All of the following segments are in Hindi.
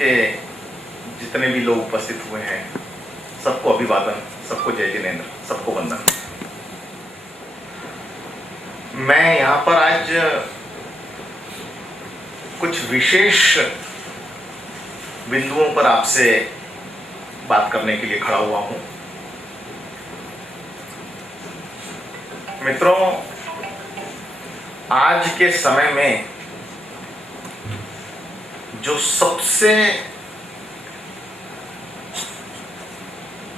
के जितने भी लोग उपस्थित हुए हैं, सबको अभिवादन, सबको जय जिनेंद्र, सबको वंदन। मैं यहाँ पर आज कुछ विशेष बिंदुओं पर आपसे बात करने के लिए खड़ा हुआ हूँ। मित्रों, आज के समय में जो सबसे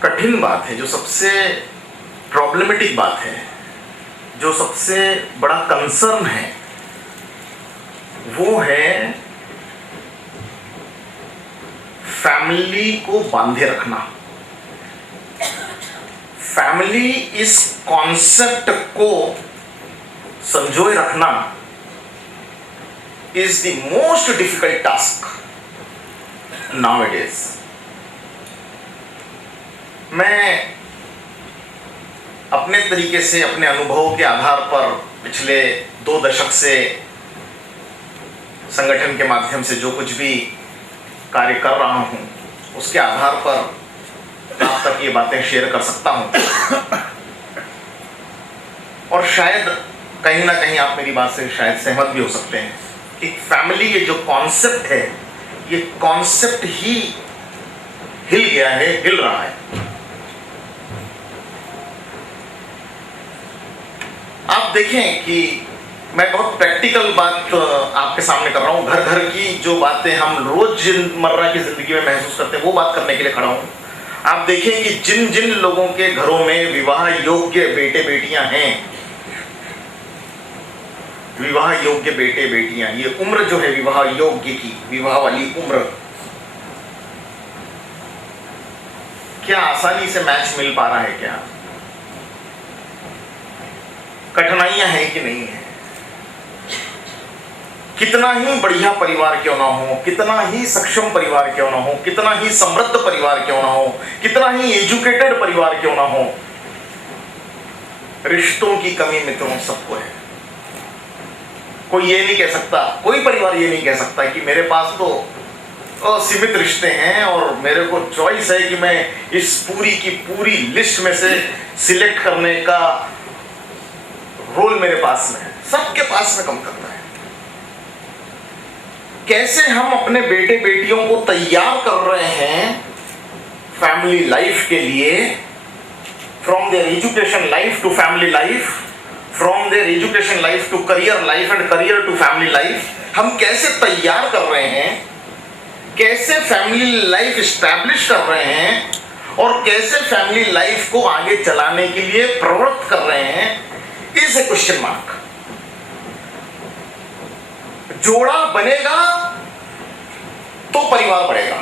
कठिन बात है, जो सबसे प्रॉब्लमेटिक बात है, जो सबसे बड़ा कंसर्न है, वो है फैमिली को बांधे रखना। फैमिली इस कॉन्सेप्ट को संजोए रखना is the most difficult task nowadays. मैं अपने तरीके से, अपने अनुभव के आधार पर पिछले 2 दशक से संगठन के माध्यम से जो कुछ भी कार्य कर रहा हूं, उसके आधार पर आप तक ये बातें शेयर कर सकता हूं। और शायद कहीं ना कहीं आप मेरी बात से शायद सहमत भी हो सकते हैं कि फैमिली ये जो कॉन्सेप्ट है, ये कॉन्सेप्ट ही हिल गया है, हिल रहा है। आप देखें कि मैं बहुत प्रैक्टिकल बात आपके सामने कर रहा हूँ। घर घर की जो बातें हम रोजमर्रा की जिंदगी में महसूस करते हैं, वो बात करने के लिए खड़ा हूँ। आप देखें कि जिन जिन लोगों के घरों में विवाह योग्य बेटे बेटियां हैं, विवाह योग्य बेटे बेटियां, ये उम्र जो है विवाह योग्य की, विवाह वाली उम्र, क्या आसानी से मैच मिल पा रहा है? क्या कठिनाइयां हैं कि नहीं है? कितना ही बढ़िया परिवार क्यों ना हो, कितना ही सक्षम परिवार क्यों ना हो, कितना ही समृद्ध परिवार क्यों ना हो, कितना ही एजुकेटेड परिवार क्यों ना हो, रिश्तों की कमी मित्रों सबको है। कोई ये नहीं कह सकता, कोई परिवार ये नहीं कह सकता कि मेरे पास तो असीमित रिश्ते हैं और मेरे को चॉइस है कि मैं इस पूरी की पूरी लिस्ट में से सिलेक्ट करने का रोल मेरे पास में है। सबके पास में कम करना है। कैसे हम अपने बेटे बेटियों को तैयार कर रहे हैं फैमिली लाइफ के लिए, from there education life to family life, from there education life to career life and career to family life, हम कैसे तैयार कर रहे हैं, कैसे फैमिली लाइफ एस्टैब्लिश कर रहे हैं और कैसे फैमिली लाइफ को आगे चलाने के लिए प्रवृत्त कर रहे हैं, इज ए क्वेश्चन मार्क। जोड़ा बनेगा तो परिवार बढ़ेगा।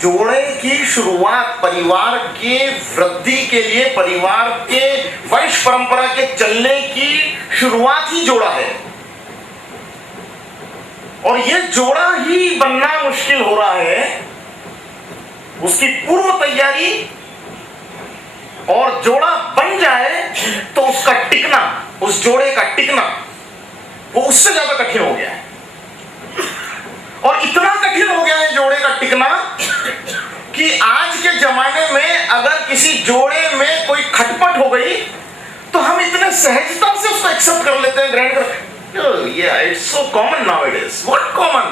जोड़े की शुरुआत परिवार के वृद्धि के लिए, परिवार के वंश परंपरा के चलने की शुरुआत ही जोड़ा है। और यह जोड़ा ही बनना मुश्किल हो रहा है, उसकी पूर्व तैयारी, और जोड़ा बन जाए तो उसका टिकना, उस जोड़े का टिकना, वो उससे ज्यादा कठिन हो गया है। और इतना कठिन हो गया है जोड़े का टिकना कि आज के जमाने में अगर किसी जोड़े में कोई खटपट हो गई तो हम इतने सहजता से उसको एक्सेप्ट कर लेते हैं, ग्रहण कर, yeah, it's so common nowadays. What common?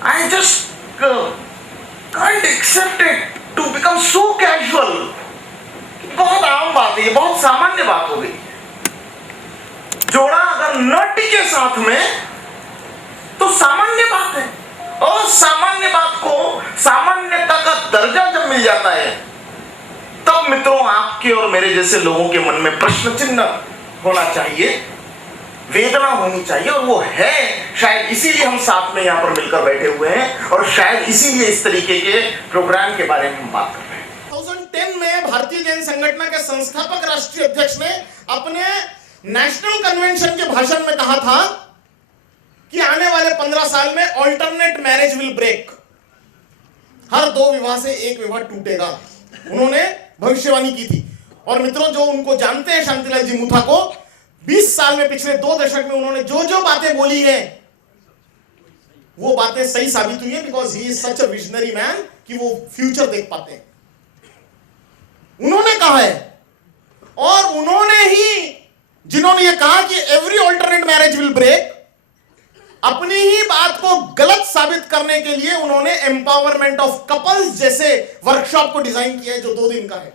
I just can't accept it to become so casual. बहुत आम बात है, बहुत सामान्य बात हो गई। जोड़ा अगर न टिके साथ में तो सामान्य बात है, और सामान्य बात को सामान्यता का दर्जा जब मिल जाता है, तब मित्रों आपके और मेरे जैसे लोगों के मन में प्रश्न चिन्ह होना चाहिए, वेदना होनी चाहिए, और वो है। शायद इसीलिए हम साथ में यहाँ पर मिलकर बैठे हुए हैं, और शायद इसीलिए इस तरीके के प्रोग्राम के बारे में हम बात कर रहे हैं। 2010 में भारतीय जैन संगठन के संस्थापक राष्ट्रीय अध्यक्ष ने अपने नेशनल कन्वेंशन के भाषण में कहा था कि आने वाले 15 साल में ऑल्टरनेट मैरिज विल ब्रेक, हर 2 विवाह से 1 विवाह टूटेगा, उन्होंने भविष्यवाणी की थी। और मित्रों, जो उनको जानते हैं शांतिलाल जी मुथा को, 20 साल में, पिछले 2 दशक में उन्होंने जो जो बातें बोली हैं वो बातें सही साबित हुई है, because he is such a visionary man कि वो फ्यूचर देख पाते हैं। उन्होंने कहा है, और उन्होंने ही जिन्होंने ये कहा कि every alternate marriage will break, अपनी ही बात को गलत साबित करने के लिए उन्होंने एम्पावरमेंट ऑफ कपल्स जैसे वर्कशॉप को डिजाइन किया है जो 2 दिन का है।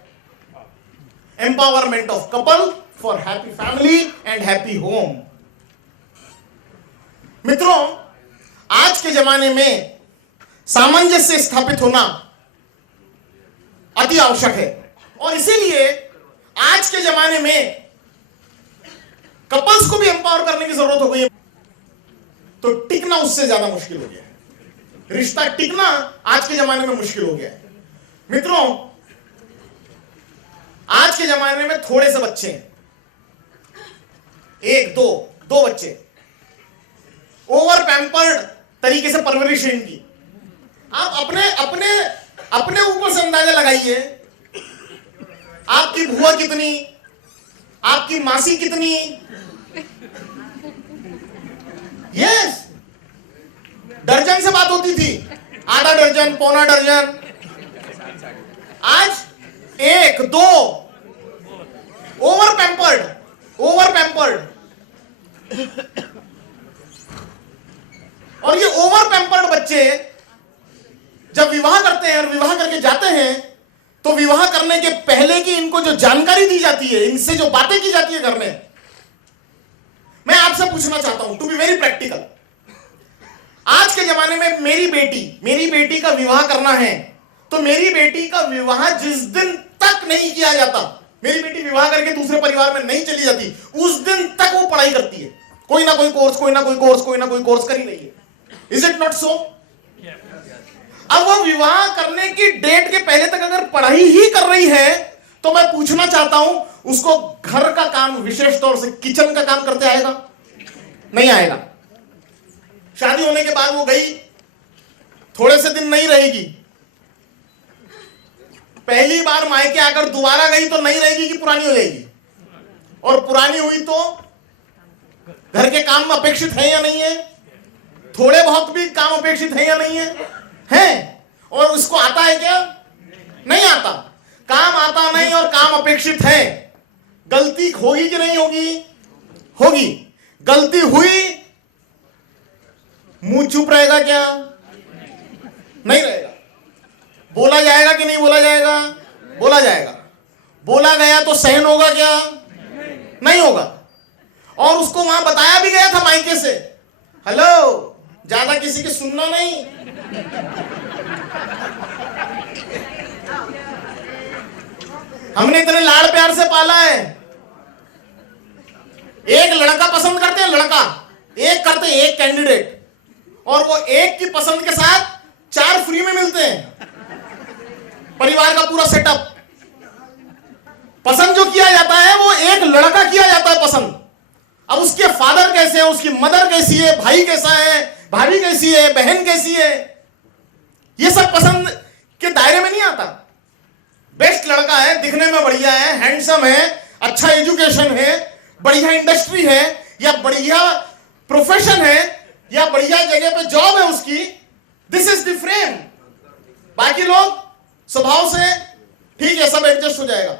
Empowerment of couple for happy family and happy home. मित्रों, आज के जमाने में सामंजस्य स्थापित होना अति आवश्यक है, और इसीलिए आज के जमाने में कपल्स को भी एम्पावर करने की जरूरत हो गई है। तो टिकना उससे ज्यादा मुश्किल हो गया है। रिश्ता टिकना आज के जमाने में मुश्किल हो गया है। मित्रों, आज के जमाने में थोड़े से बच्चे हैं, 1-2 बच्चे, ओवर पैम्पर्ड तरीके से परवरिश इनकी। आप अपने अपने अपने ऊपर से अंदाजा लगाइए, आपकी बुआ कितनी, आपकी मासी कितनी, यस, दर्जन से बात होती थी, आधा दर्जन, पौना दर्जन, आज 1-2, ओवर पैम्पर्ड। और ये ओवर पैम्पर्ड बच्चे जब विवाह करते हैं और विवाह करके जाते हैं, तो विवाह करने के पहले की इनको जो जानकारी दी जाती है, इनसे जो बातें की जाती है घर में, मैं आपसे पूछना चाहता हूं, टू बी वेरी प्रैक्टिकल। आज के जमाने में मेरी बेटी का विवाह करना है, तो मेरी बेटी का विवाह जिस दिन तक नहीं किया जाता, मेरी बेटी विवाह करके दूसरे परिवार में नहीं चली जाती, उस दिन तक वो पढ़ाई करती है, कोई ना कोई कोर्स कर ही रही है। Is it not so? अब वो विवाह करने की डेट के पहले तक अगर पढ़ाई ही कर रही है, तो मैं पूछना चाहता हूं, उसको घर का काम, विशेष तौर से किचन का काम करते आएगा? नहीं आएगा। शादी होने के बाद वो गई, थोड़े से दिन नहीं रहेगी, पहली बार मायके आकर दोबारा गई तो नहीं रहेगी कि पुरानी हो जाएगी, और पुरानी हुई तो घर के काम अपेक्षित है या नहीं है, थोड़े बहुत भी काम अपेक्षित है या नहीं है, और उसको आता है क्या? नहीं आता। काम आता नहीं और काम अपेक्षित है, गलती होगी कि नहीं होगी? होगी। गलती हुई, मुंह चुप रहेगा क्या? नहीं रहेगा। बोला जाएगा कि नहीं बोला जाएगा? बोला जाएगा। बोला गया तो सहन होगा क्या? नहीं होगा। और उसको वहां बताया भी गया था मायके से, हेलो, ज्यादा किसी की सुनना नहीं, हमने इतने लाड़ प्यार से पाला है। एक लड़का पसंद करते हैं, एक करते हैं, एक कैंडिडेट, और वो एक की पसंद के साथ 4 फ्री में मिलते हैं, परिवार का पूरा सेटअप। पसंद जो किया जाता है वो एक लड़का किया जाता है पसंद। अब उसके फादर कैसे हैं, उसकी मदर कैसी है, भाई कैसा है, भाभी कैसी है, बहन कैसी है, ये सब पसंद के दायरे में नहीं आता। बेस्ट लड़का है, दिखने में बढ़िया है, हैंडसम है, अच्छा एजुकेशन है, बढ़िया इंडस्ट्री है, या बढ़िया प्रोफेशन है, या बढ़िया जगह पे जॉब है उसकी, दिस इज द फ्रेम। बाकी लोग स्वभाव से ठीक है, सब एडजस्ट हो जाएगा।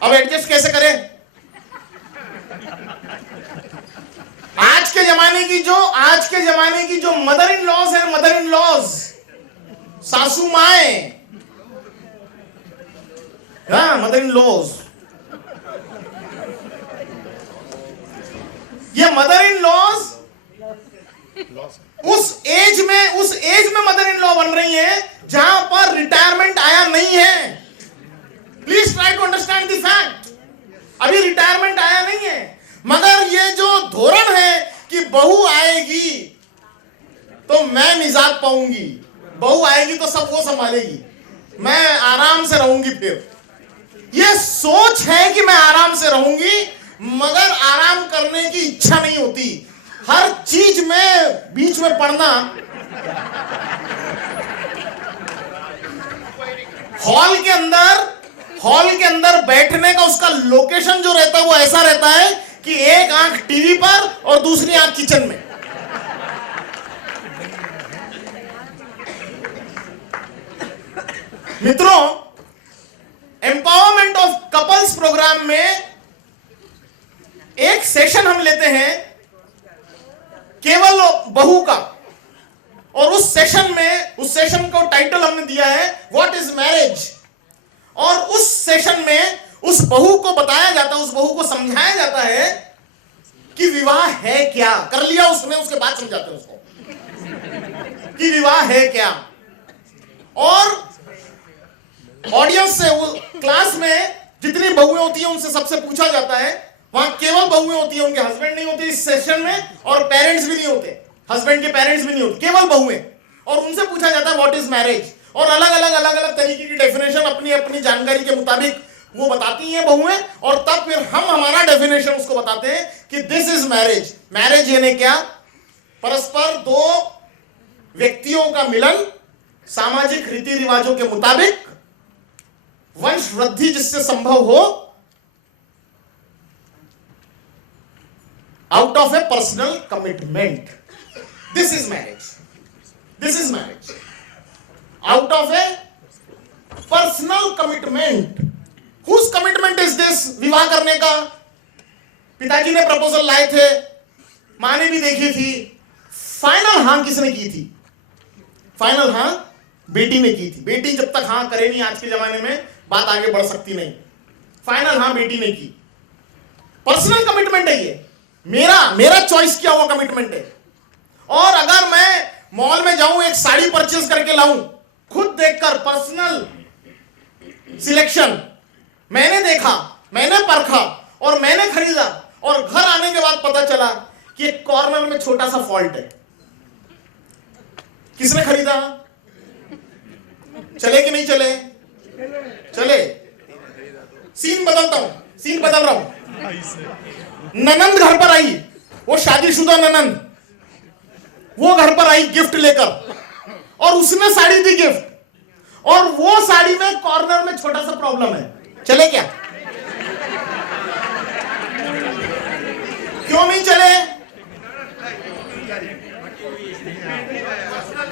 अब एडजस्ट कैसे करें? आज के जमाने की जो मदर इन लॉज है, सासू माएं, हाँ, मदर इन लॉज, ये मदर इन लॉज उस एज में मदर इन लॉ बन रही है जहां पर रिटायरमेंट आया नहीं है। Please try to understand the fact, अभी रिटायरमेंट आया नहीं है, मगर ये जो धोरण है कि बहू आएगी तो मैं निजात पाऊंगी, बहू आएगी तो सब वो संभालेगी, मैं आराम से रहूंगी, फिर ये सोच है कि मैं आराम से रहूंगी, मगर आराम करने की इच्छा नहीं होती। हर चीज में बीच में पड़ना, हॉल के अंदर बैठने का उसका लोकेशन जो रहता है वो ऐसा रहता है कि एक आंख टीवी पर और दूसरी आंख किचन में। मित्रों, एम्पावरमेंट ऑफ कपल्स प्रोग्राम में एक सेशन हम लेते हैं केवल बहू का, और उस सेशन को टाइटल हमने दिया है व्हाट इज मैरिज। और उस सेशन में उस बहू को बताया जाता है, उस बहू को समझाया जाता है कि विवाह है क्या। कर लिया उसने, उसके बाद समझाते हैं उसको कि विवाह है क्या। और ऑडियंस से, क्लास में जितनी बहुएं होती हैं उनसे सबसे पूछा जाता है, वहां केवल बहुएं होती हैं, उनके हस्बैंड नहीं होते इस सेशन में, और पेरेंट्स भी नहीं होते, हस्बैंड के पेरेंट्स भी नहीं होते, केवल बहुएं। और उनसे पूछा जाता है व्हाट इज मैरिज, और अलग अलग तरीके की डेफिनेशन अपनी अपनी जानकारी के मुताबिक वो बताती हैं बहुएं, और तब फिर हम हमारा डेफिनेशन उसको बताते हैं कि दिस इज मैरिज। मैरिज यानी क्या? परस्पर दो व्यक्तियों का मिलन, सामाजिक रीति रिवाजों के मुताबिक, वंश वृद्धि जिससे संभव हो, out of a personal commitment. This is marriage, this is marriage out of a personal commitment. Whose commitment is this? विवाह करने का पिताजी ने प्रपोजल लाए थे, मां ने भी देखी थी, फाइनल हां किसने की थी? फाइनल हां बेटी ने की थी। बेटी जब तक हां करे नहीं आज के जमाने में बात आगे बढ़ सकती नहीं। फाइनल हां बेटी ने की। पर्सनल कमिटमेंट है ये, मेरा चॉइस किया हुआ कमिटमेंट है। और अगर मैं मॉल में जाऊं, एक साड़ी परचेज करके लाऊं, खुद देखकर, पर्सनल सिलेक्शन, मैंने देखा, मैंने परखा और मैंने खरीदा, और घर आने के बाद पता चला कि एक कॉर्नर में छोटा सा फॉल्ट है, किसने खरीदा? चले कि नहीं चले? चले। सीन बदलता हूं, सीन बदल रहा हूं। ननंद घर पर आई, वो शादीशुदा ननंद, वो घर पर आई गिफ्ट लेकर, और उसने साड़ी दी गिफ्ट, और वो साड़ी में कॉर्नर में छोटा सा प्रॉब्लम है। चले क्या? क्यों नहीं चले?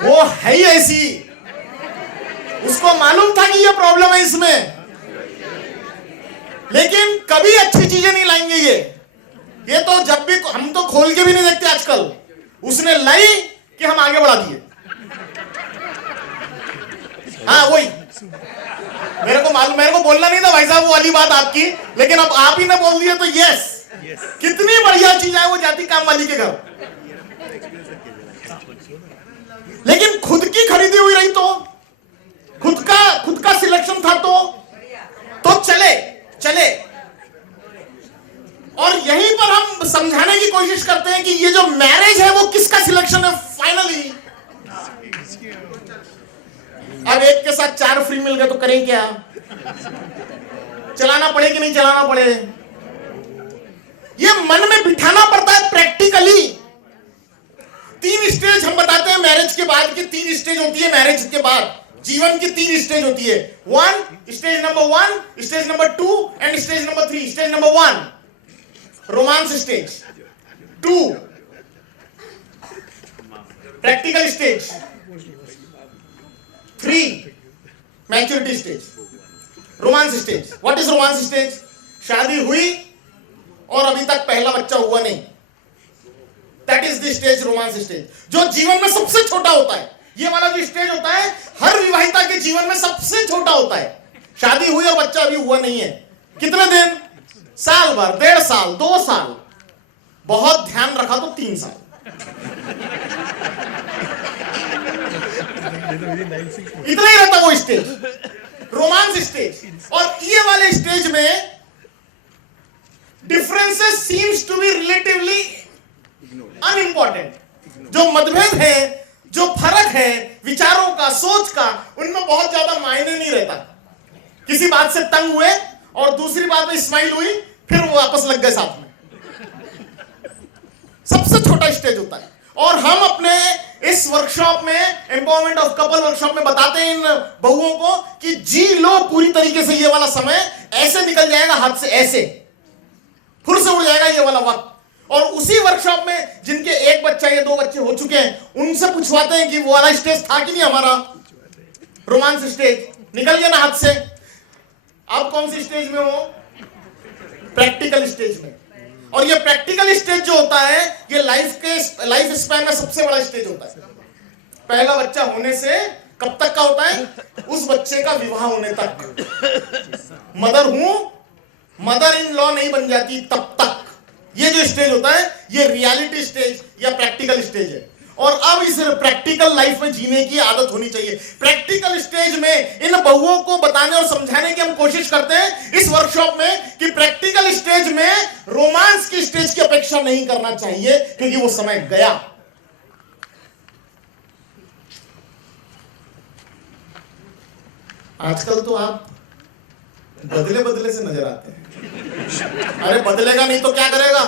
वो है ही ऐसी, उसको मालूम था कि ये प्रॉब्लम है इसमें, लेकिन कभी अच्छी चीजें नहीं लाएंगे ये तो जब भी, हम तो खोल के भी नहीं देखते आजकल। उसने लाई कि हम आगे बढ़ा दिए। हाँ वही, मेरे को बोलना नहीं था भाई साहब वो वाली बात आपकी, लेकिन अब आप ही ने बोल दिया तो यस, कितनी बढ़िया चीज है वो जाती काम वाली के घर। लेकिन खुद की खरीदी हुई रही तो, खुद का सिलेक्शन था तो चले। और यहीं पर हम समझाने की कोशिश करते हैं कि ये जो मैरिज है वो किसका सिलेक्शन है फाइनली। अब एक के साथ 4 फ्री मिल गए तो करें क्या? चलाना पड़े कि नहीं चलाना पड़े? ये मन में बिठाना पड़ता है प्रैक्टिकली। 3 स्टेज हम बताते हैं मैरिज के बाद की, 3 स्टेज होती है मैरिज के बाद। जीवन की 3 स्टेज होती है। Stage number 1, stage number 2 and stage number 3। Stage number 1 romance stage, 2 practical stage, 3 maturity stage. Romance stage, what is romance stage? शादी हुई और अभी तक पहला बच्चा हुआ नहीं, that is the stage, romance stage, जो जीवन में सबसे छोटा होता है। ये वाला जो स्टेज होता है हर विवाहिता के जीवन में सबसे छोटा होता है। शादी हुई और बच्चा अभी हुआ नहीं है, कितने दिन? साल भर, 1.5 साल, 2 साल, बहुत ध्यान रखा तो 3 साल। इतना ही रहता वो स्टेज, रोमांस स्टेज। और ये वाले स्टेज में differences seems to be relatively unimportant. जो मतभेद है, जो फर्क है विचारों का, सोच का, उनमें बहुत ज्यादा मायने नहीं रहता। किसी बात से तंग हुए और दूसरी बात में स्माइल हुई, फिर वो वापस लग गए साथ में। सबसे छोटा स्टेज होता है। और हम अपने इस वर्कशॉप में, एम्पावरमेंट ऑफ कपल वर्कशॉप में बताते हैं इन बहुओं को कि जी लो पूरी तरीके से, ये वाला समय ऐसे निकल जाएगा हाथ से ऐसे, फिर से उड़ जाएगा ये वाला वक्त। और उसी वर्कशॉप में जिनके एक बच्चा या दो बच्चे हो चुके हैं उनसे पूछवाते हैं कि वो वाला स्टेज था कि नहीं हमारा रोमांस स्टेज, निकल गया ना हाथ से। आप कौन सी स्टेज में हो? प्रैक्टिकल स्टेज में। और ये प्रैक्टिकल स्टेज जो होता है ये लाइफ स्पैन में सबसे बड़ा स्टेज होता है। पहला बच्चा होने से कब तक का होता है? उस बच्चे का विवाह होने तक। मदर इन लॉ नहीं बन जाती तब तक। ये जो स्टेज होता है ये रियलिटी स्टेज या प्रैक्टिकल स्टेज है। और अब इस प्रैक्टिकल लाइफ में जीने की आदत होनी चाहिए। प्रैक्टिकल स्टेज में इन बहुओं को बताने और समझाने की हम कोशिश करते हैं इस वर्कशॉप में कि प्रैक्टिकल स्टेज में रोमांस की स्टेज की अपेक्षा नहीं करना चाहिए, क्योंकि वो समय गया। आजकल तो आप बदले से नजर आते हैं। अरे बदलेगा नहीं तो क्या करेगा?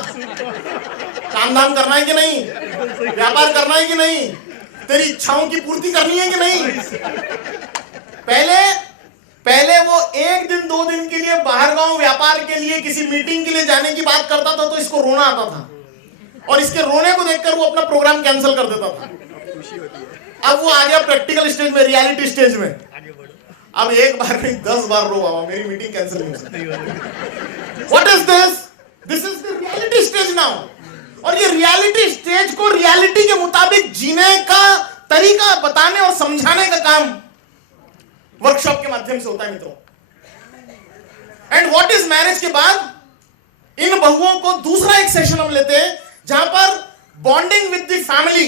काम धाम करना है कि नहीं? व्यापार करना है कि नहीं? तेरी इच्छाओं की पूर्ति करनी है कि नहीं? पहले वो एक दिन दो दिन के लिए बाहर गांव व्यापार के लिए किसी मीटिंग के लिए जाने की बात करता था तो इसको रोना आता था, और इसके रोने को देखकर वो अपना प्रोग्राम कैंसिल कर देता था। अब वो आ गया प्रैक्टिकल स्टेज में, रियलिटी स्टेज में। अब एक बार नहीं 10 बार रो बाबा, मेरी मीटिंग कैंसिल नहीं हो सकती। What is this? This is the reality stage now. और ये रियलिटी स्टेज को रियलिटी के मुताबिक जीने का तरीका बताने और समझाने का काम वर्कशॉप के माध्यम से होता है मित्रों। एंड व्हाट इज मैरिज के बाद इन बहुओं को दूसरा एक सेशन हम लेते हैं जहां पर बॉन्डिंग विद द फैमिली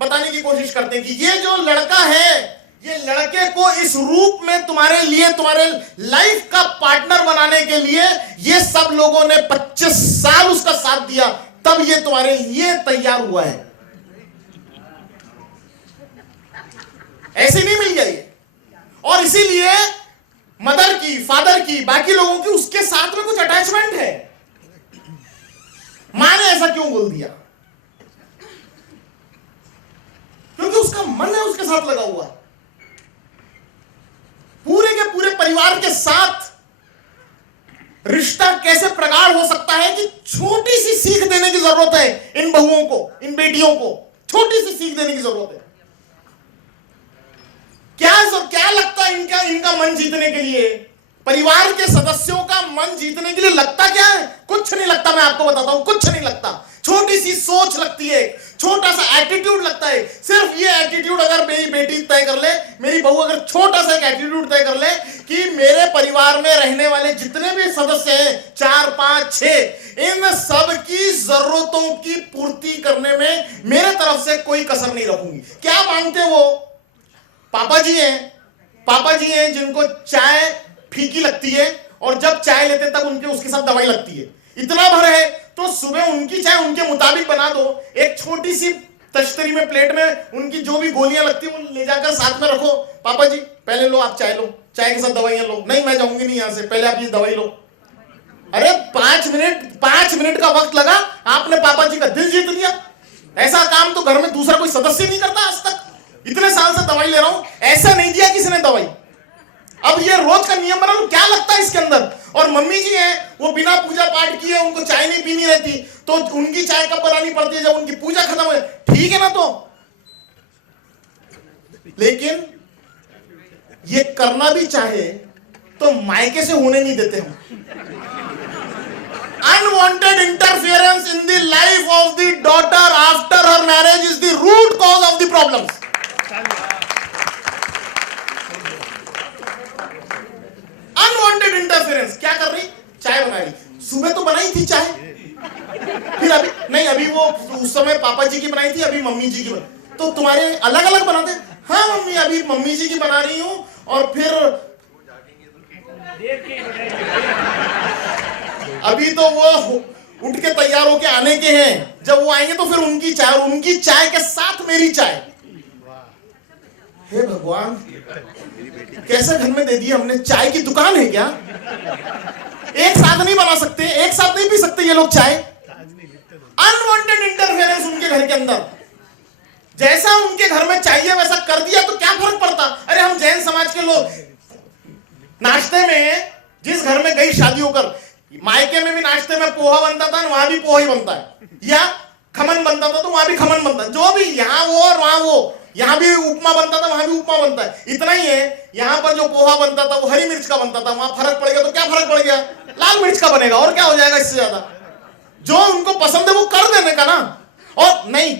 बताने की कोशिश करते हैं कि ये जो लड़का है, ये लड़के को इस रूप में तुम्हारे लिए, तुम्हारे लाइफ का पार्टनर बनाने के लिए ये सब लोगों ने 25 साल उसका साथ दिया, तब ये तुम्हारे लिए तैयार हुआ है। ऐसे नहीं मिल गया ये। और इसीलिए मदर की, फादर की, बाकी लोगों की उसके साथ में कुछ अटैचमेंट है। मां ने ऐसा क्यों बोल दिया? क्योंकि उसका मन है उसके साथ लगा हुआ। पूरे के पूरे परिवार के साथ रिश्ता कैसे प्रगाढ़ हो सकता है कि छोटी सी सीख देने की जरूरत है इन बहुओं को, इन बेटियों को छोटी सी सीख देने की जरूरत है। क्या लगता है इनका मन जीतने के लिए, परिवार के सदस्यों का मन जीतने के लिए लगता क्या है? कुछ नहीं लगता। मैं आपको बताता हूं, कुछ नहीं लगता। छोटी सी सोच लगती है, छोटा सा एटीट्यूड लगता है। सिर्फ ये एटीट्यूड अगर मेरी बेटी तय कर ले, मेरी बहू अगर छोटा सा एक एटीट्यूड तय कर ले कि मेरे परिवार में रहने वाले जितने भी सदस्य हैं 4, 5, 6, इन सब की जरूरतों की पूर्ति करने में मेरे तरफ से कोई कसर नहीं रखूंगी। क्या मांगते वो? पापा जी हैं जिनको चाय फीकी लगती है और जब चाय लेते तब उसके साथ दवाई लगती है। इतना भर है तो सुबह उनकी चाय उनके मुताबिक बना दो। एक छोटी सी तश्तरी में, प्लेट में उनकी जो भी गोलियां लगती है वो ले जाकर साथ में रखो। पापा जी पहले लो, आप चाय लो, चाय के साथ दवाइयां लो। नहीं मैं जाऊंगी नहीं यहां से, पहले आप ये दवाई लो। अरे 5 मिनट का वक्त लगा, आपने पापा जी का दिल जीत लिया। ऐसा काम तो घर में दूसरा कोई सदस्य नहीं करता आज तक। इतने साल से दवाई ले रहा हूं, ऐसा नहीं दिया किसी ने दवाई। अब ये रोज का नियम बना लो, क्या लगता है इसके अंदर? और मम्मी जी हैं वो बिना पूजा पाठ किए उनको चाय नहीं पीनी रहती, तो उनकी चाय कब बनानी पड़ती है? जब उनकी पूजा खत्म हो। ठीक है ना? तो लेकिन ये करना भी चाहे तो मायके से होने नहीं देते हम। Unwanted interference in the life of the daughter after her marriage is the root cause of the problems. Unwanted interference. क्या कर रही? चाय बना रही। सुबह तो बनाई थी चाय, फिर अभी नहीं, अभी वो उस समय पापा जी की बनाई थी, अभी मम्मी जी की बना। तो तुम्हारे अलग अलग बनाते? हाँ मम्मी अभी मम्मी जी की बना रही हूं, और फिर अभी तो वो उठ के तैयार होके आने के हैं। जब वो आएंगे तो फिर उनकी चाय, और उनकी चाय के साथ मेरी चाय। हे भगवान, कैसे घर में दे दी हमने? चाय की दुकान है क्या? एक साथ नहीं बना सकते, एक साथ नहीं पी सकते ये लोग चाय। अनवांटेड इंटरफेरेंस उनके घर के अंदर। जैसा उनके घर में चाहिए वैसा कर दिया तो क्या फर्क पड़ता? अरे हम जैन समाज के लोग नाश्ते में जिस घर में गई शादी होकर, मायके में भी नाश्ते में पोहा बनता था, वहां भी पोहा ही बनता है, या खमन बनता था तो वहां भी खमन बनता है, जो भी, यहाँ वो और वहां वो, यहाँ भी उपमा बनता था वहां भी उपमा बनता है। इतना ही है, यहाँ पर जो पोहा बनता था वो हरी मिर्च का बनता था, वहां फर्क पड़ गया तो क्या फर्क पड़ गया, लाल मिर्च का बनेगा, और क्या हो जाएगा इससे ज्यादा। जो उनको पसंद है वो कर देने का ना। और नहीं,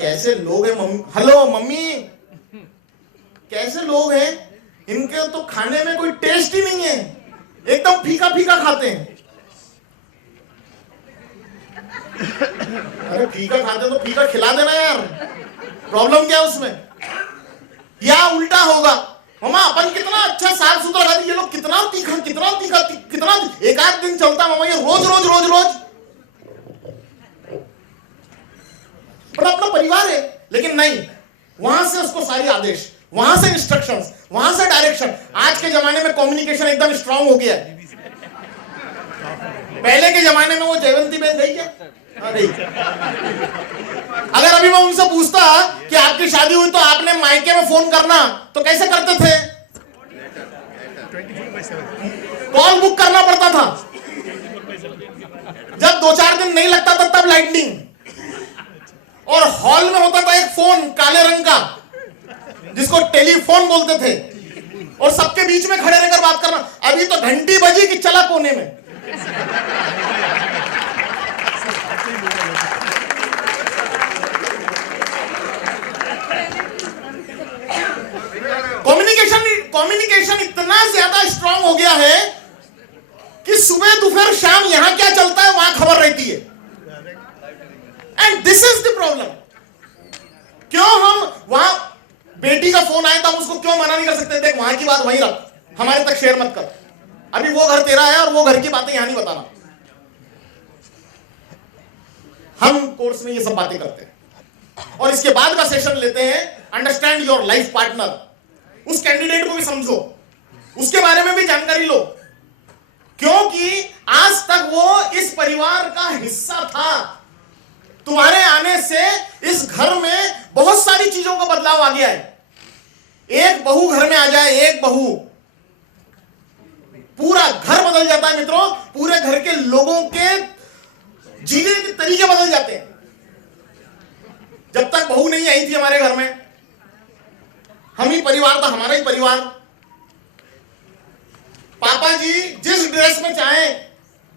कैसे लोग हैं मम्मी, हेलो मम्मी, कैसे लोग हैं, इनके तो खाने में कोई टेस्ट ही नहीं है, एकदम फीका फीका खाते हैं। अरे फीका खाते तो फीका खिला देना यार, प्रॉब्लम क्या है उसमें। या उल्टा होगा, मामा अपन कितना अच्छा साफ सुथरा खाते, ये लोग कितना तीखा कितना तीखा कितना, एक आध दिन चलता मामा, ये रोज रोज रोज रोज। पर अपना परिवार है, लेकिन नहीं, वहां से उसको सारी आदेश, वहां से इंस्ट्रक्शंस, वहां से डायरेक्शन। आज के जमाने में कम्युनिकेशन एकदम स्ट्रांग हो गया है। पहले के जमाने में वो जयवंती बहन गई क्या? नहीं। अगर अभी मैं उनसे पूछता कि आपकी शादी हुई तो आपने मायके में फोन करना, तो कैसे करते थे? कॉल बुक करना पड़ता था, जब 2-4 दिन नहीं लगता था तब लाइटनिंग, और हॉल में होता था एक फोन काले रंग का जिसको टेलीफोन बोलते थे, और सबके बीच में खड़े रहकर बात करना। अभी तो घंटी बजी कि चला कोने में। कम्युनिकेशन इतना ज्यादा स्ट्रांग हो गया है कि सुबह दोपहर शाम यहां क्या चलता है वहां खबर रहती है। And this is the problem. क्यों हम वहां, बेटी का फोन आया था, हम उसको क्यों मना नहीं कर सकते, देख वहां की बात वहीं रख, हमारे तक शेयर मत कर, अभी वो घर तेरा है और वो घर की बातें यहां नहीं बताना। हम कोर्स में ये सब बातें करते हैं, और इसके बाद का सेशन लेते हैं अंडरस्टैंड योर लाइफ पार्टनर। उस कैंडिडेट को भी समझो, उसके बारे में भी जानकारी लो, क्योंकि आज तक वो इस परिवार का हिस्सा था। तुम्हारे आने से इस घर में बहुत सारी चीजों का बदलाव आ गया है। एक बहू घर में आ जाए, एक बहू, पूरा घर बदल जाता है मित्रों, पूरे घर के लोगों के जीने के तरीके बदल जाते हैं। जब तक बहू नहीं आई थी हमारे घर में, हम ही परिवार था, हमारा ही परिवार। पापा जी जिस ड्रेस में चाहे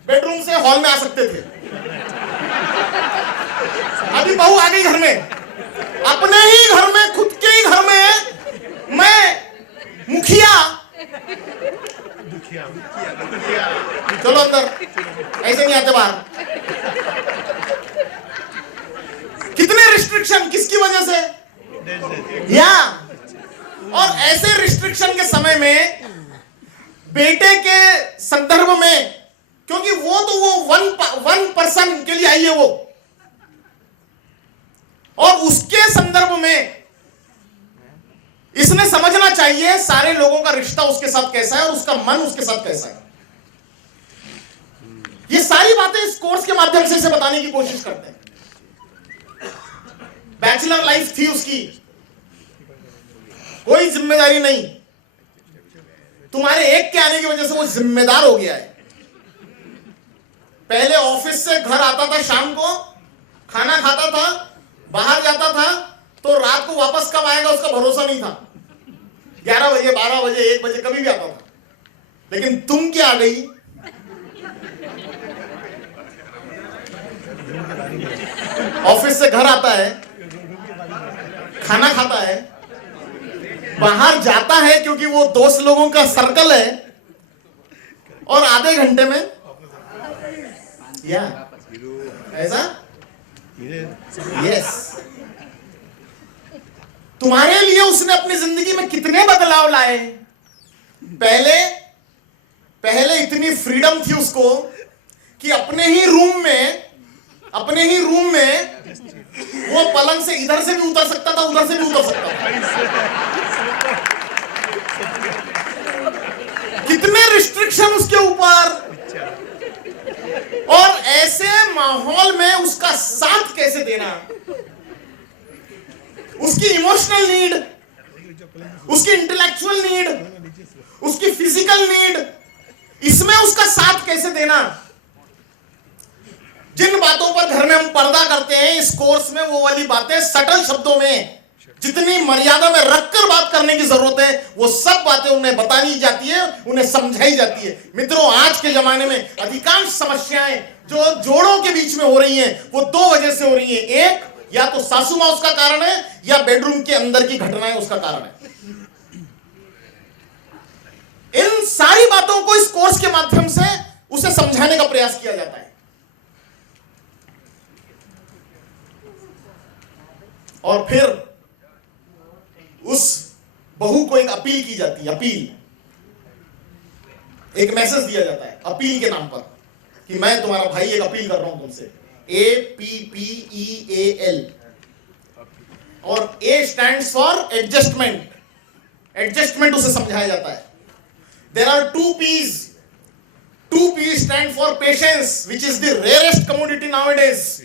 बेडरूम से हॉल में आ सकते थे। अभी बहू आ गई घर में, अपने ही घर में, खुद के ही घर में मैं मुखिया, चलो अंदर, ऐसे नहीं आते बाहर। कितने रिस्ट्रिक्शन, किसकी वजह से? या और ऐसे रिस्ट्रिक्शन के समय में बेटे के संदर्भ में, क्योंकि वो तो वो वन पर्सन के लिए आई है वो, और उसके संदर्भ में इसने समझना चाहिए सारे लोगों का रिश्ता उसके साथ कैसा है और उसका मन उसके साथ कैसा है। ये सारी बातें इस कोर्स के माध्यम से इसे बताने की कोशिश करते हैं। बैचलर लाइफ थी उसकी, कोई जिम्मेदारी नहीं, तुम्हारे एक के आने की वजह से वो जिम्मेदार हो गया है। पहले ऑफिस से घर आता था, शाम को खाना खाता था, बाहर जाता था, तो रात को वापस कब आएगा उसका भरोसा नहीं था। 11 बजे, 12 बजे, 1 बजे कभी भी आता था। लेकिन तुम क्या आ गई, ऑफिस से घर आता है, खाना खाता है, बाहर जाता है क्योंकि वो दोस्त लोगों का सर्कल है, और आधे घंटे में या ऐसा यस। तुम्हारे लिए उसने अपनी जिंदगी में कितने बदलाव लाए। पहले इतनी फ्रीडम थी उसको कि अपने ही रूम में वो पलंग से इधर से भी उतर सकता था, उधर से भी उतर सकता था। कितने रिस्ट्रिक्शन उसके ऊपर, और ऐसे माहौल में उसका साथ कैसे देना, उसकी इमोशनल नीड उसकी इंटेलेक्चुअल नीड, उसकी फिजिकल नीड, इसमें उसका साथ कैसे देना। जिन बातों पर घर में हम पर्दा करते हैं, इस कोर्स में वो वाली बातें सटल शब्दों में जितनी मर्यादा में रखकर बात करने की जरूरत है, वो सब बातें उन्हें बतानी जाती है, उन्हें समझाई जाती है। मित्रों, आज के जमाने में अधिकांश समस्याएं जो जोड़ों के बीच में हो रही हैं, वो दो वजह से हो रही हैं। एक, या तो सासू माँ उसका कारण है, या बेडरूम के अंदर की घटनाएं उसका कारण है। इन सारी बातों को इस कोर्स के माध्यम से उसे समझाने का प्रयास किया जाता है। और फिर उस बहू को एक अपील की जाती है, अपील, एक मैसेज दिया जाता है अपील के नाम पर कि मैं तुम्हारा भाई एक अपील कर रहा हूं तुमसे, APPEAL, और A stands for adjustment. Adjustment उसे समझाया जाता है। There are 2 P's। 2 P's stand for patience, which is the rarest commodity nowadays,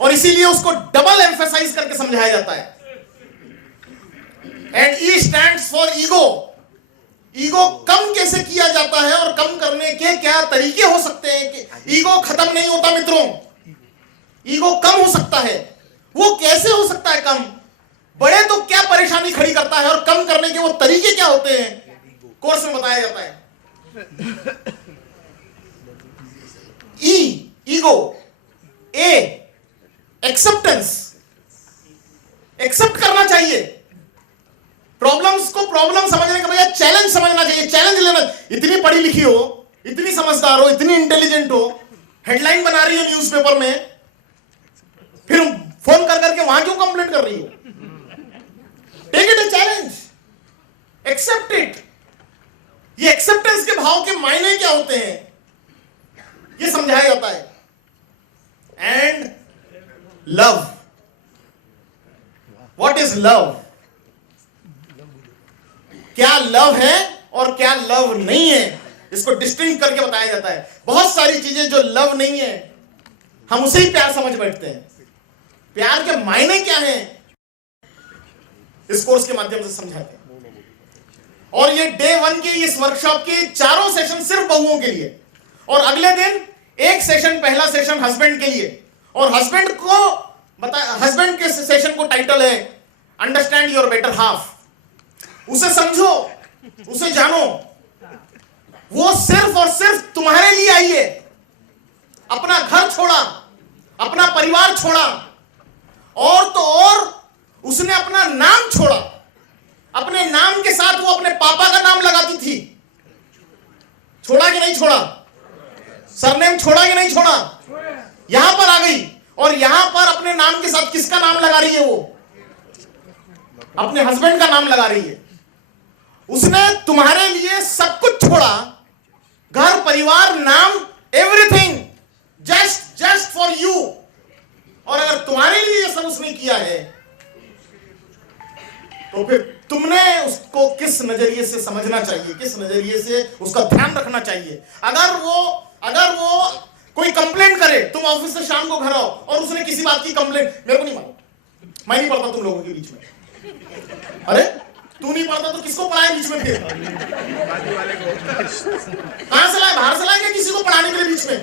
और इसीलिए उसको डबल एम्फेसाइज करके समझाया जाता है। And E stands for ego. Ego कम कैसे किया जाता है और कम करने के क्या तरीके हो सकते हैं। कि ईगो खत्म नहीं होता मित्रों, ईगो कम हो सकता है। वो कैसे हो सकता है कम, बड़े तो क्या परेशानी खड़ी करता है, और कम करने के वो तरीके क्या होते हैं, कोर्स में बताया जाता है। ईगो। ए, एक्सेप्टेंस। एक्सेप्ट करना चाहिए प्रॉब्लम्स को, प्रॉब्लम समझने का भैया चैलेंज समझना चाहिए, चैलेंज लेना। इतनी पढ़ी लिखी हो, इतनी समझदार हो, इतनी इंटेलिजेंट हो, हेडलाइन बना रही है न्यूज़पेपर में, फिर फोन कर करके वहां क्यों कंप्लेंट कर रही हो। Take it a challenge, accept it. ये एक्सेप्टेंस के भाव के मायने क्या होते हैं, ये समझाया जाता है। And love. What is love, क्या लव है और क्या लव नहीं है, इसको डिस्टिंक्ट करके बताया जाता है। बहुत सारी चीजें जो लव नहीं है, हम उसे ही प्यार समझ बैठते हैं। प्यार के मायने क्या हैं, इस कोर्स के माध्यम से समझाते हैं। और ये डे 1 के इस वर्कशॉप के चारों सेशन सिर्फ बहुओं के लिए, और अगले दिन एक सेशन, पहला सेशन हस्बैंड के लिए। और हस्बैंड को हस्बैंड के सेशन को टाइटल है अंडरस्टैंड योर बेटर हाफ। उसे समझो, उसे जानो। वो सिर्फ और सिर्फ तुम्हारे लिए आई है। अपना घर छोड़ा, अपना परिवार छोड़ा, और तो और उसने अपना नाम छोड़ा। अपने नाम के साथ वो अपने पापा का नाम लगाती थी। छोड़ा कि नहीं छोड़ा, सरनेम छोड़ा कि नहीं छोड़ा, यहां पर आ गई। और यहां पर अपने नाम के साथ किसका नाम लगा रही है, वो अपने हस्बैंड का नाम लगा रही है। उसने तुम्हारे लिए सब कुछ छोड़ा, घर, परिवार, नाम, एवरीथिंग, जस्ट फॉर यू। और अगर तुम्हारे लिए ये सब उसने किया है, तो फिर तुमने उसको किस नजरिए से समझना चाहिए, किस नजरिए से उसका ध्यान रखना चाहिए। अगर वो कोई कंप्लेंट करे, तुम ऑफिस से शाम को घर आओ और उसने किसी बात की कंप्लेंट, मेरे को नहीं मालूम, मैं नहीं पढ़ता तुम लोगों के बीच में। अरे तू नहीं पढ़ता तो किसको पढ़ाए बीच में, फिर कहां से लाए, बाहर से लाए क्या किसी को पढ़ाने के लिए बीच में?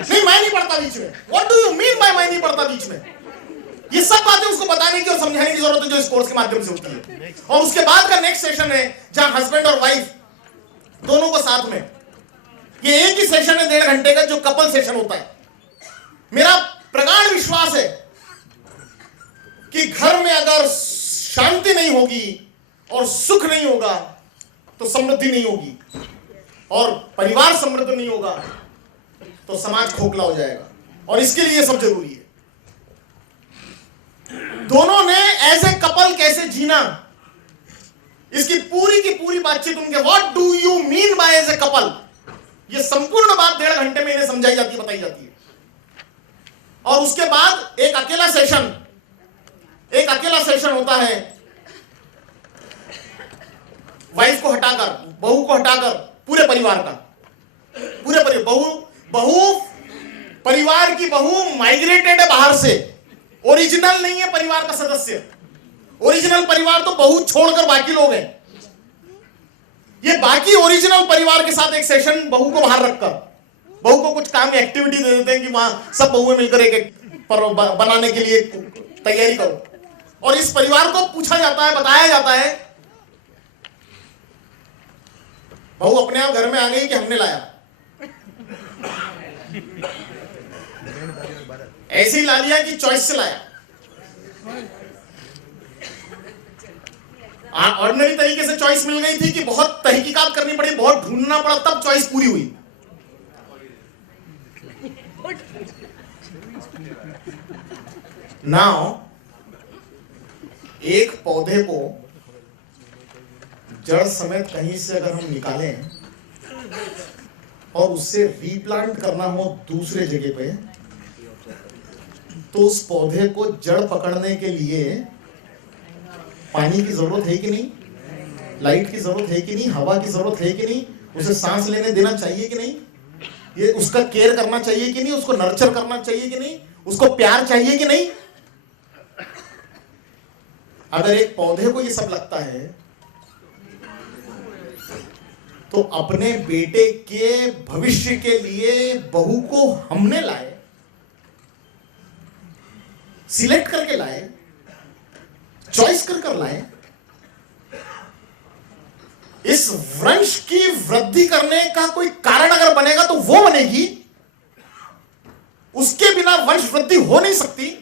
नहीं, मैं नहीं पढ़ता बीच में। What do you mean bye मैं नहीं पढ़ता बीच में? ये सब बातें उसको बताने की और समझाने की जरूरत है, जो इस कोर्स के माध्यम से होती है। और उसके बाद का नेक्स्ट सेशन है जहां हस्बैंड और वाइफ दोनों को साथ में, ये एक ही सेशन है 1.5 घंटे का, जो कपल सेशन होता है। मेरा प्रगाढ़ विश्वास है कि घर में अगर शांति नहीं होगी और सुख नहीं होगा तो समृद्धि नहीं होगी, और परिवार समृद्ध नहीं होगा तो समाज खोखला हो जाएगा। और इसके लिए सब जरूरी है। दोनों ने एज ए कपल कैसे जीना, इसकी पूरी की पूरी बातचीत उनके what do you mean by as a couple, ये संपूर्ण बात 1.5 घंटे में इन्हें समझाई जाती है, बताई जाती है। और उसके बाद एक अकेला सेशन होता है, वाइफ को हटाकर, बहू को हटाकर, पूरे परिवार का, बहू परिवार की बहू माइग्रेटेड है बाहर से, ओरिजिनल नहीं है परिवार का सदस्य। ओरिजिनल परिवार तो बहू छोड़कर बाकी लोग हैं। ये बाकी ओरिजिनल परिवार के साथ एक सेशन बहू को बाहर रखकर बहू को कुछ काम एक्टिविटी दे देते हैं कि वहां सब बहुएं मिलकर एक बनाने के लिए तैयारी करो, और इस परिवार को पूछा जाता है, बताया जाता है, बहू अपने आप घर में आ गई कि हमने लाया। ऐसी ला लिया कि चॉइस से लाया। ऑर्डिनरी तरीके से चॉइस मिल गई थी कि बहुत तहकीकात करनी पड़ी, बहुत ढूंढना पड़ा, तब चॉइस पूरी हुई। नाउ एक पौधे को जड़ समेत कहीं से अगर हम निकालें और उससे रीप्लांट करना हो दूसरे जगह पे, तो उस पौधे को जड़ पकड़ने के लिए पानी की जरूरत है कि नहीं, लाइट की जरूरत है कि नहीं, हवा की जरूरत है कि नहीं, उसे सांस लेने देना चाहिए कि नहीं, ये उसका केयर करना चाहिए कि नहीं, उसको नर्चर करना चाहिए कि नहीं, उसको प्यार चाहिए कि नहीं। अगर एक पौधे को ये सब लगता है तो अपने बेटे के भविष्य के लिए बहू को हमने लाए, सिलेक्ट करके लाए, चॉइस कर लाए। इस वंश की वृद्धि करने का कोई कारण अगर बनेगा तो वो बनेगी, उसके बिना वंश वृद्धि हो नहीं सकती,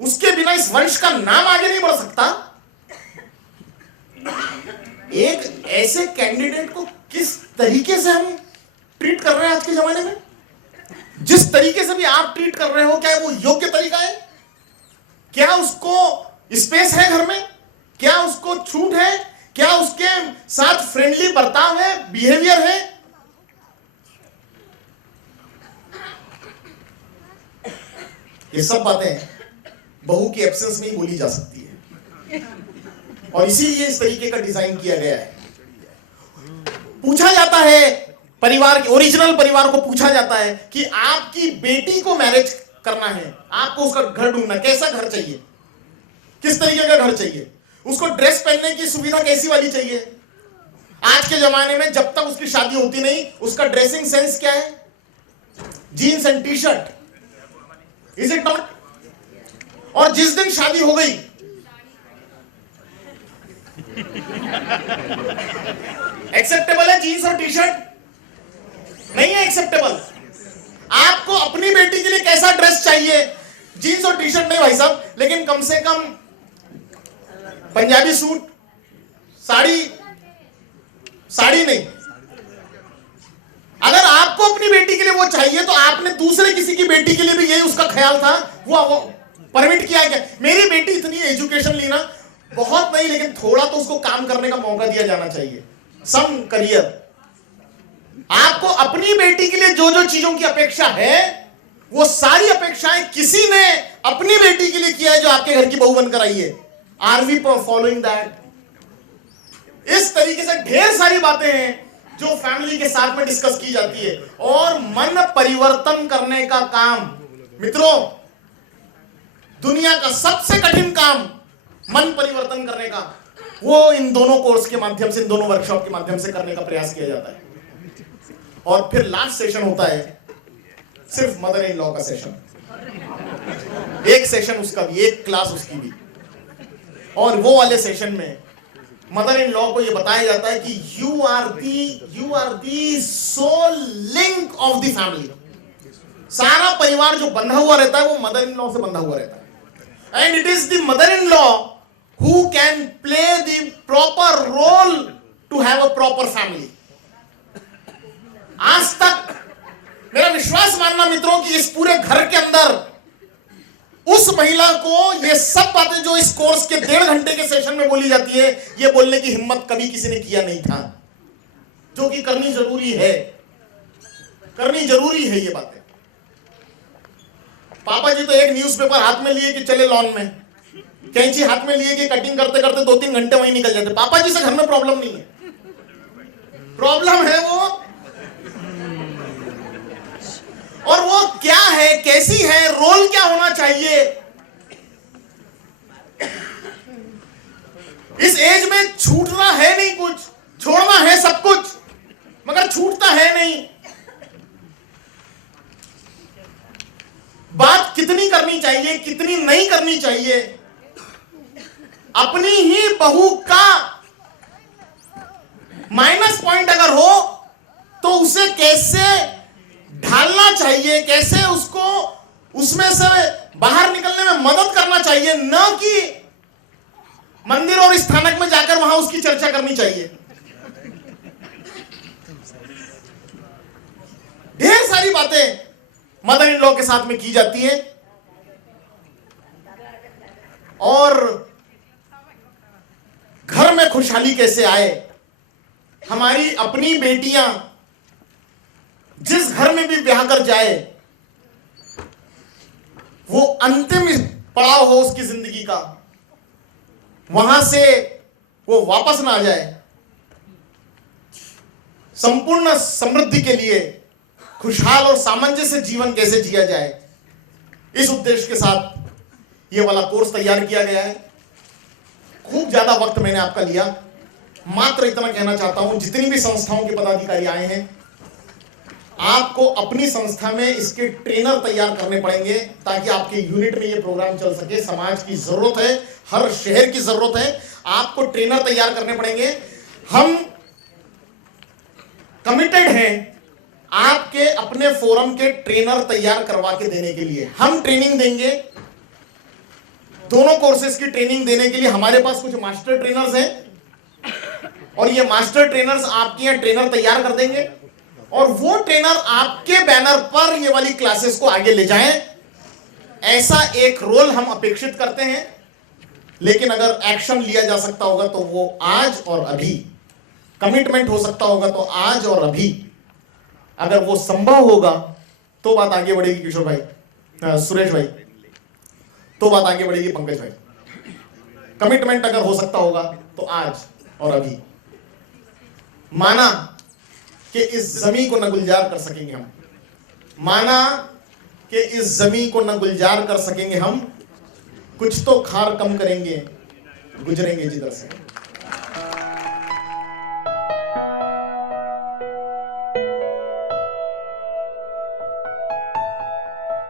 उसके बिना इस वंश का नाम आगे नहीं बढ़ सकता। एक ऐसे कैंडिडेट को किस तरीके से हम ट्रीट कर रहे हैं आज के जमाने में, जिस तरीके से भी आप ट्रीट कर रहे हो, क्या वो योग्य तरीका है? क्या उसको स्पेस है घर में? क्या उसको छूट है? क्या उसके साथ फ्रेंडली बर्ताव है, बिहेवियर है? ये सब बातें बहू की एब्सेंस में ही बोली जा सकती है, और इसीलिए इस तरीके का डिजाइन किया गया है। पूछा जाता है परिवार के, ओरिजिनल परिवार को पूछा जाता है कि आपकी बेटी को मैरिज करना है, आपको उसका घर ढूंढना, कैसा घर चाहिए, किस तरीके का घर चाहिए, उसको ड्रेस पहनने की सुविधा कैसी वाली चाहिए। आज के जमाने में जब तक उसकी शादी होती नहीं, उसका ड्रेसिंग सेंस क्या है? Jeans and T shirt, is it not? और जिस दिन शादी हो गई, एक्सेप्टेबल है जीन्स और टी शर्ट? नहीं है एक्सेप्टेबल। आपको अपनी बेटी के लिए कैसा ड्रेस चाहिए? जीन्स और टी शर्ट नहीं भाई साहब, लेकिन कम से कम पंजाबी सूट, साड़ी नहीं। अगर आपको अपनी बेटी के लिए वो चाहिए तो आपने दूसरे किसी की बेटी के लिए भी यही उसका ख्याल था, वो परमिट किया क्या? मेरी बेटी इतनी एजुकेशन ली ना, बहुत नहीं लेकिन थोड़ा तो उसको काम करने का मौका दिया जाना चाहिए, सम करियर। आपको अपनी बेटी के लिए जो जो चीजों की अपेक्षा है, वो सारी अपेक्षाएं किसी ने अपनी बेटी के लिए किया है जो आपके घर की बहू बनकर आई है। Are we following that? इस तरीके से ढेर सारी बातें हैं जो फैमिली के साथ में डिस्कस की जाती है, और मन परिवर्तन करने का काम, मित्रों, दुनिया का सबसे कठिन काम मन परिवर्तन करने का, वो इन दोनों कोर्स के माध्यम से, इन दोनों वर्कशॉप के माध्यम से करने का प्रयास किया जाता है। और फिर लास्ट सेशन होता है सिर्फ मदर इन लॉ का सेशन, एक सेशन उसका भी, एक क्लास उसकी भी। और वो वाले सेशन में मदर इन लॉ को ये बताया जाता है कि you are the soul link of the family. सारा परिवार जो बंधा हुआ रहता है वो मदर इन लॉ से बंधा हुआ रहता है, and it is the mother in law who can play the proper role to have a proper family. आज तक मेरा विश्वास मानना मित्रों कि इस पूरे घर के अंदर उस महिला को ये सब बातें जो इस कोर्स के 1.5 घंटे के सेशन में बोली जाती है, ये बोलने की हिम्मत कभी किसी ने किया नहीं था, जो कि करनी जरूरी है, करनी जरूरी है ये बातें। पापा जी तो एक न्यूज़पेपर हाथ में लिए कि चले लॉन में, कैंची हाथ में लिए कि कटिंग करते करते 2-3 घंटे वहीं निकल जाते। पापा जी से घर में प्रॉब्लम नहीं है, प्रॉब्लम है वो क्या है, कैसी है, रोल क्या होना चाहिए। हमें छूटना है नहीं, कुछ छोड़ना है सब कुछ, मगर छूटता है नहीं। बात कितनी करनी चाहिए, कितनी नहीं करनी चाहिए, अपनी ही बहू का माइनस पॉइंट अगर हो तो उसे कैसे ढालना चाहिए, कैसे उसको उसमें से बाहर निकलने में मदद करना चाहिए, न कि मंदिर और स्थानक में जाकर वहां उसकी चर्चा करनी चाहिए। ढेर सारी बातें मदर इन लॉ के साथ में की जाती है और घर में खुशहाली कैसे आए। हमारी अपनी बेटियां जिस घर में भी ब्याह कर जाए, वो अंतिम पड़ाव हो उसकी जिंदगी का, वहां से वो वापस ना आ जाए। संपूर्ण समृद्धि के लिए खुशहाल और सामंजस्य जीवन कैसे जिया जाए, इस उद्देश्य के साथ ये वाला कोर्स तैयार किया गया है। खूब ज्यादा वक्त मैंने आपका लिया, मात्र इतना कहना चाहता हूं, जितनी भी संस्थाओं के पदाधिकारी आए हैं, आपको अपनी संस्था में इसके ट्रेनर तैयार करने पड़ेंगे ताकि आपके यूनिट में ये प्रोग्राम चल सके। समाज की जरूरत है, हर शहर की जरूरत है, आपको ट्रेनर तैयार करने पड़ेंगे। हम कमिटेड हैं आपके अपने फोरम के ट्रेनर तैयार करवा के देने के लिए। हम ट्रेनिंग देंगे, दोनों कोर्सेज की ट्रेनिंग देने के लिए हमारे पास कुछ मास्टर ट्रेनर्स हैं और ये मास्टर ट्रेनर्स आपके यहाँ ट्रेनर तैयार कर देंगे और वो ट्रेनर आपके बैनर पर ये वाली क्लासेस को आगे ले जाएं। ऐसा एक रोल हम अपेक्षित करते हैं, लेकिन अगर एक्शन लिया जा सकता होगा तो वो आज और अभी, कमिटमेंट हो सकता होगा तो आज और अभी, अगर वो संभव होगा तो बात आगे बढ़ेगी। किशोर भाई, सुरेश भाई, तो बात आगे बढ़ेगी। पंकज भाई, कमिटमेंट अगर हो सकता होगा तो आज और अभी। माना कि इस जमीन को न गुलजार कर सकेंगे हम, माना कि इस जमीन को न गुलजार कर सकेंगे हम, कुछ तो खार कम करेंगे, गुजरेंगे जिधर से।